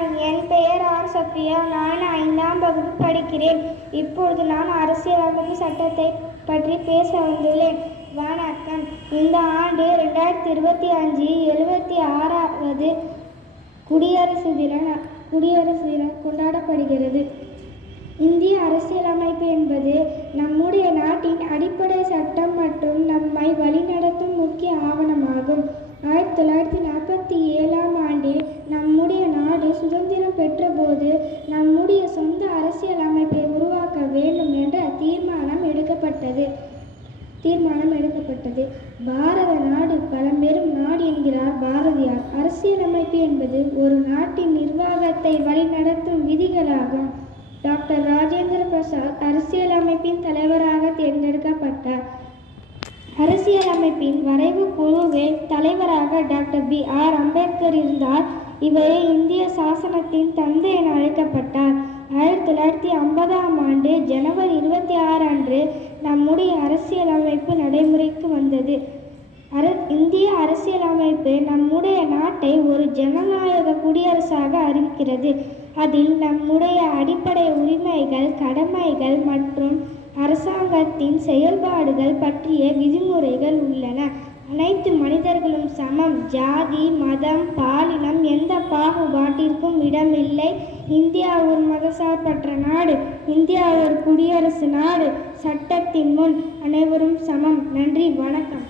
வணக்கம். என் பெயர் ஆர் சஃபியா. நான் 5ஆம் வகுப்பு படிக்கிறேன். இப்பொழுது நான் அரசியலமைப்பு சட்டத்தை பற்றி பேச வந்துள்ளேன். வணக்கம். இந்த ஆண்டு 2025 76வது குடியரசு தினம் கொண்டாடப்படுகிறது. இந்திய அரசியலமைப்பு என்பது நம்முடைய நாட்டின் அடிப்படை சட்டம் மற்றும் நம்மை வழிநடத்தும் முக்கிய ஆவணமாகும். 1947ஆம் ஆண்டு நம்முடைய நாடு சுதந்திரம் பெற்றபோது நம்முடைய சொந்த அரசியலமைப்பை உருவாக்க வேண்டும் என்ற தீர்மானம் எடுக்கப்பட்டது. பாரத நாடு பழம்பெரும் நாடு என்கிறார் பாரதியார். அரசியலமைப்பு என்பது ஒரு நாட்டின் நிர்வாகத்தை வழிநடத்தும் விதிகளாகும். டாக்டர் ராஜேந்திர பிரசாத் அரசியலமைப்பின் தலைவராக தேர்ந்தெடுக்கப்பட்டார். அரசியலமைப்பின் வரைவு குழுவில் தலைவராக டாக்டர் B.R. அம்பேத்கர் இருந்தார். இவரே இந்திய சாசனத்தின் தந்தை என அழைக்கப்பட்டார். 1950ஆம் ஆண்டு ஜனவரி 26 அன்று நம்முடைய அரசியலமைப்பு நடைமுறைக்கு வந்தது. இந்திய அரசியலமைப்பு நம்முடைய நாட்டை ஒரு ஜனநாயக குடியரசாக அறிவிக்கிறது. அதில் நம்முடைய அடிப்படை உரிமைகள், கடமைகள் மற்றும் அரசாங்கத்தின் செயல்பாடுகள் பற்றிய விதிமுறைகள் உள்ளன. அனைத்து மனிதர்களும் சமம். ஜாதி, மதம், பாலினம் எந்த பாகுபாட்டிற்கும் இடமில்லை. இந்தியா ஒரு மதசார்பற்ற நாடு. இந்தியா ஒரு குடியரசு நாடு. சட்டத்தின் முன் அனைவரும் சமம். நன்றி, வணக்கம்.